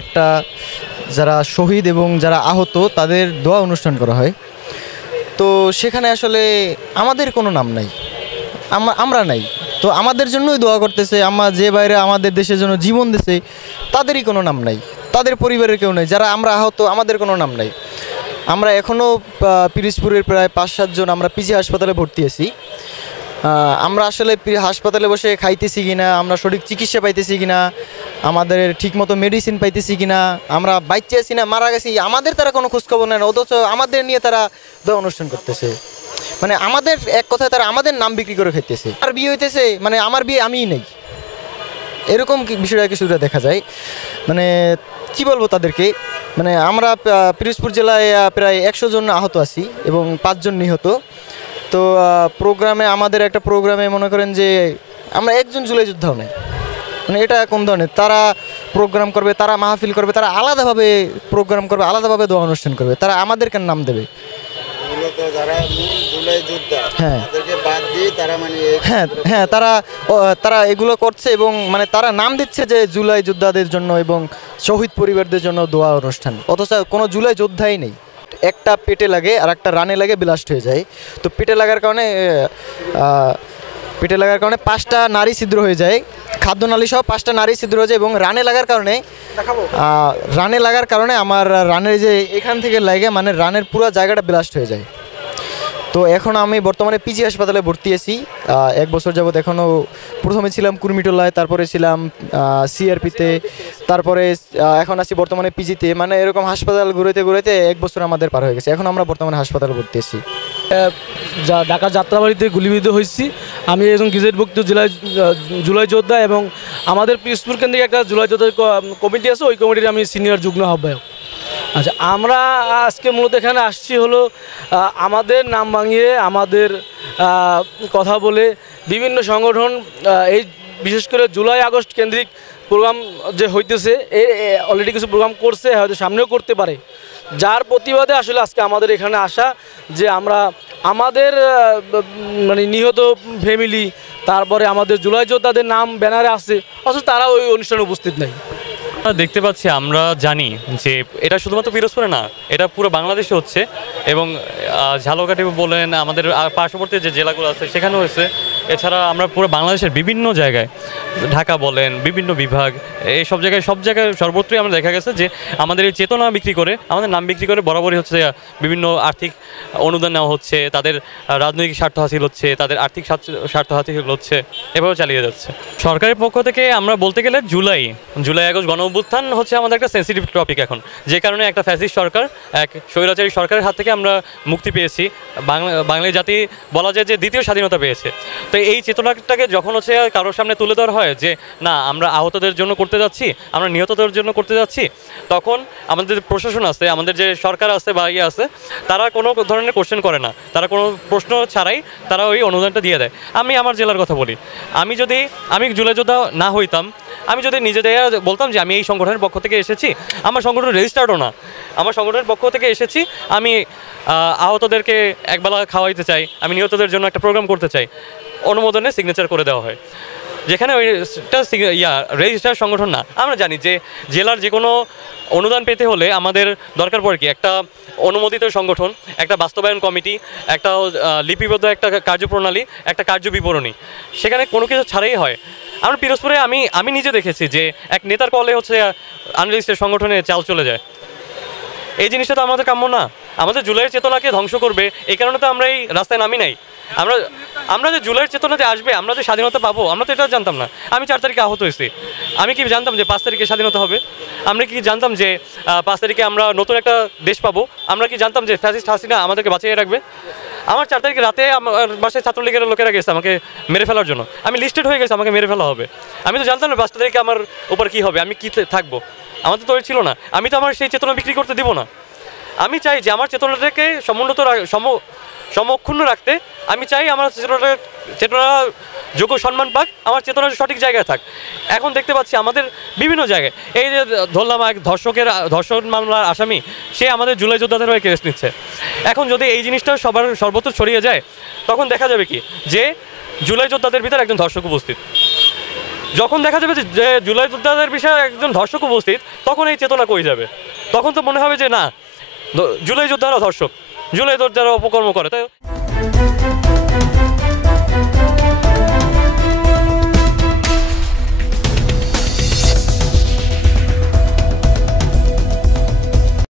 একটা যারা শহীদ এবং যারা আহত তাদের দোয়া অনুষ্ঠান করা হয়। তো সেখানে আসলে আমাদের কোনো নাম নাই, আমরা নাই। তো আমাদের জন্যই দোয়া করতেছে, যে বাইরে আমাদের দেশের জন্য জীবন দিছে তাদেরই কোনো নাম নাই, তাদের পরিবারের কেউ নেই। যারা আমরা আহত আমাদের কোনো নাম নাই। আমরা এখনও পিরিজপুরের প্রায় 5-7 জন আমরা পিজি হাসপাতালে ভর্তি আছি। আমরা আসলে হাসপাতালে বসে খাইতেছি কিনা, আমরা সঠিক চিকিৎসা পাইতেছি কিনা, আমাদের ঠিকমতো মেডিসিন পাইতেছি কিনা, আমরা বাচ্চা আছি না মারা গেছি, আমাদের তারা কোনো খোঁজখবর নেয় না। অথচ আমাদের নিয়ে তারা দোয়া অনুষ্ঠান করতেছে। মানে আমাদের এক কথায় তারা আমাদের নাম বিক্রি করে খাইতেছে। আর বিয়ে হইতেছে, মানে আমার বিয়ে আমিই নেই, এরকম বিষয়টা কিছুটা দেখা যায়। মানে কি বলবো তাদেরকে, মানে আমরা পিরোজপুর জেলায় প্রায় 100 জন আহত আছি এবং 5 জন নিহত। তো প্রোগ্রামে আমাদের একটা প্রোগ্রামে মনে করেন যে আমরা একজন জুলাই যোদ্ধাও নেই। মানে এটা কোন ধরনের, তারা প্রোগ্রাম করবে, তারা মাহফিল করবে, তারা আলাদাভাবে প্রোগ্রাম করবে, আলাদাভাবে দোয়া অনুষ্ঠান করবে, তারা আমাদেরকে নাম দেবে। হ্যাঁ হ্যাঁ হ্যাঁ, তারা এগুলো করছে এবং মানে তারা নাম দিচ্ছে যে জুলাই যোদ্ধাদের জন্য এবং শহীদ পরিবারদের জন্য দোয়া অনুষ্ঠান, অথচ কোনো জুলাই যোদ্ধাই নেই। একটা পেটে লাগে আর একটা রানে লাগে, ব্লাস্ট হয়ে যায়। তো পেটে লাগার কারণে 5টা নারী ছিদ্র হয়ে যায়, খাদ্যনালী সহ 5টা নারী ছিদ্র হয়ে যায়। এবং রানে লাগার কারণে আমার রানের যে এখান থেকে লাগে, মানে রানের পুরো জায়গাটা ব্লাস্ট হয়ে যায়। তো এখন আমি বর্তমানে পিজি হাসপাতালে ভর্তি আছি 1 বছর যাবত। এখনও প্রথমে ছিলাম কুর্মিটোলায়, তারপরে ছিলাম সিআরপিতে, তারপরে এখন আছি বর্তমানে পিজিতে। মানে এরকম হাসপাতাল ঘুরেতে 1 বছর আমাদের পার হয়ে গেছে। এখন আমরা বর্তমানে হাসপাতালে ভর্তি আছি। ঢাকা যাত্রাবাড়িতে গুলিবিদ্ধ হয়েছি। আমি একজন গেজেটভুক্ত জুলাই যোদ্ধা এবং আমাদের পিরোজপুর কেন্দ্রে একটা জুলাই যোদ্ধা কমিটি আছে, ওই কমিটির আমি সিনিয়র যুগ্ম আহ্বায়ক। আচ্ছা, আমরা আজকে মূলত এখানে আসছি হলো আমাদের নাম ভাঙিয়ে, আমাদের কথা বলে বিভিন্ন সংগঠন এই বিশেষ করে জুলাই আগস্ট কেন্দ্রিক প্রোগ্রাম যে হইতেছে, অলরেডি কিছু প্রোগ্রাম করছে, হয়তো সামনেও করতে পারে, যার প্রতিবাদে আসলে আজকে আমাদের এখানে আসা, যে আমরা আমাদের মানে নিহত ফ্যামিলি, তারপরে আমাদের জুলাই যোদ্ধাদের নাম ব্যানারে আছে, অথচ তারা ওই অনুষ্ঠানে উপস্থিত নেই। দেখতে পাচ্ছি, আমরা জানি যে এটা শুধুমাত্র পিরোজপুরে না, এটা পুরো বাংলাদেশে হচ্ছে এবং ঝালকাঠি বলেন, আমাদের পার্শ্ববর্তী যে জেলাগুলো আছে সেখানেও হয়েছে। এছাড়া আমরা পুরো বাংলাদেশের বিভিন্ন জায়গায়, ঢাকা বলেন, বিভিন্ন বিভাগ, এই সব জায়গায় সর্বত্রই আমরা দেখা গেছে যে আমাদের এই চেতনা বিক্রি করে, আমাদের নাম বিক্রি করে বরাবরই হচ্ছে বিভিন্ন আর্থিক অনুদান নেওয়া হচ্ছে, তাদের রাজনৈতিক স্বার্থ হাসিল হচ্ছে, তাদের আর্থিক স্বার্থ হাসিল হচ্ছে, এভাবে চালিয়ে যাচ্ছে। সরকারের পক্ষ থেকে আমরা বলতে গেলে জুলাই আগস্ট গণ অভ্যুত্থান হচ্ছে আমাদের একটা সেন্সিটিভ টপিক এখন, যে কারণে একটা ফ্যাসিস্ট সরকার, এক স্বৈরাচারী সরকারের হাত থেকে আমরা মুক্তি পেয়েছি। বাঙালি জাতি বলা যায় যে দ্বিতীয় স্বাধীনতা পেয়েছে। তো এই চেতনাটাকে যখন হচ্ছে কারোর সামনে তুলে ধরা হয় যে না, আমরা আহতদের জন্য করতে যাচ্ছি, আমরা নিহতদের জন্য করতে যাচ্ছি, তখন আমাদের প্রশাসন আছে, আমাদের যে সরকার আছে বা আছে, তারা কোনো ধরনের কোশ্চেন করে না, তারা কোনো প্রশ্ন ছাড়াই তারা ওই অনুদানটা দিয়ে দেয়। আমি আমার জেলার কথা বলি, আমি জুলাই যোদ্ধা না হইতাম, আমি যদি নিজে থেকে বলতাম যে আমি এই সংগঠনের পক্ষ থেকে এসেছি, আমার সংগঠন রেজিস্টার্ডও না, আমার সংগঠনের পক্ষ থেকে এসেছি, আমি আহতদেরকে একবেলা খাওয়াইতে চাই, আমি নিহতদের জন্য একটা প্রোগ্রাম করতে চাই, অনুমোদনে সিগনেচার করে দেওয়া হয়, যেখানে ওইটা রেজিস্টার সংগঠন না। আমরা জানি যে জেলার যে কোনো অনুদান পেতে হলে আমাদের দরকার পড়ে কি, একটা অনুমোদিত সংগঠন, একটা বাস্তবায়ন কমিটি, একটা লিপিবদ্ধ একটা কার্যপ্রণালী, একটা কার্যবিবরণী, সেখানে কোনো কিছু ছাড়াই হয়। আমরা পিরোজপুরে আমি নিজে দেখেছি যে এক নেতার কলে হচ্ছে আনরেজিস্টার্ড সংগঠনে চাল চলে যায়। এই জিনিসটা তো আমাদের কাম্য না। আমাদের জুলাইয়ের চেতনাকে ধ্বংস করবে, এই কারণে তো আমরা এই রাস্তায় নামি নাই। আমরা যে জুলাইয়ের চেতনাতে আসবে, আমরা যে স্বাধীনতা পাবো, আমরা তো এটা জানতাম না। আমি 4 তারিখে আহত হয়েছি, আমি কি জানতাম যে 5 তারিখে স্বাধীনতা হবে? আমরা কি জানতাম যে 5 তারিখে আমরা নতুন একটা দেশ পাবো? আমরা কি জানতাম যে ফ্যাসিস্ট হাসিনা আমাদেরকে বাঁচিয়ে রাখবে? আমার 4 তারিখে রাতে আমার বাসায় ছাত্রলীগের লোকেরা গেছে আমাকে মেরে ফেলার জন্য, আমি লিস্টেড হয়ে গেছে, আমাকে মেরে ফেলা হবে। আমি তো জানতাম না 5 তারিখে আমার উপর কী হবে, আমি কী থাকবো, আমাদের তো ছিল না। আমি তো আমার সেই চেতনা বিক্রি করতে দিব না। আমি চাই যে আমার চেতনাটাকে সমুন্নত সমক্ষুণ্ণ রাখতে, আমি চাই আমার চেতনা যোগ্য সম্মান পাক, আমার চেতনা সঠিক জায়গায় থাক। এখন দেখতে পাচ্ছি আমাদের বিভিন্ন জায়গায়, এই যে ধরলাম এক ধর্ষণ মামলার আসামি, সে আমাদের জুলাই যোদ্ধাদের হয়ে কেস নিচ্ছে। এখন যদি এই জিনিসটা সর্বত্র ছড়িয়ে যায়, তখন দেখা যাবে কি যে জুলাই যোদ্ধাদের ভিতরে একজন ধর্ষক উপস্থিত। যখন দেখা যাবে যে জুলাই যোদ্ধাদের বিষয়ে একজন ধর্ষক উপস্থিত, তখন এই চেতনা কই যাবে? তখন তো মনে হবে যে না, জুলাই যোদ্ধারা ধর্ষক, জুলাই যোদ্ধারা অপকর্ম করে, তাই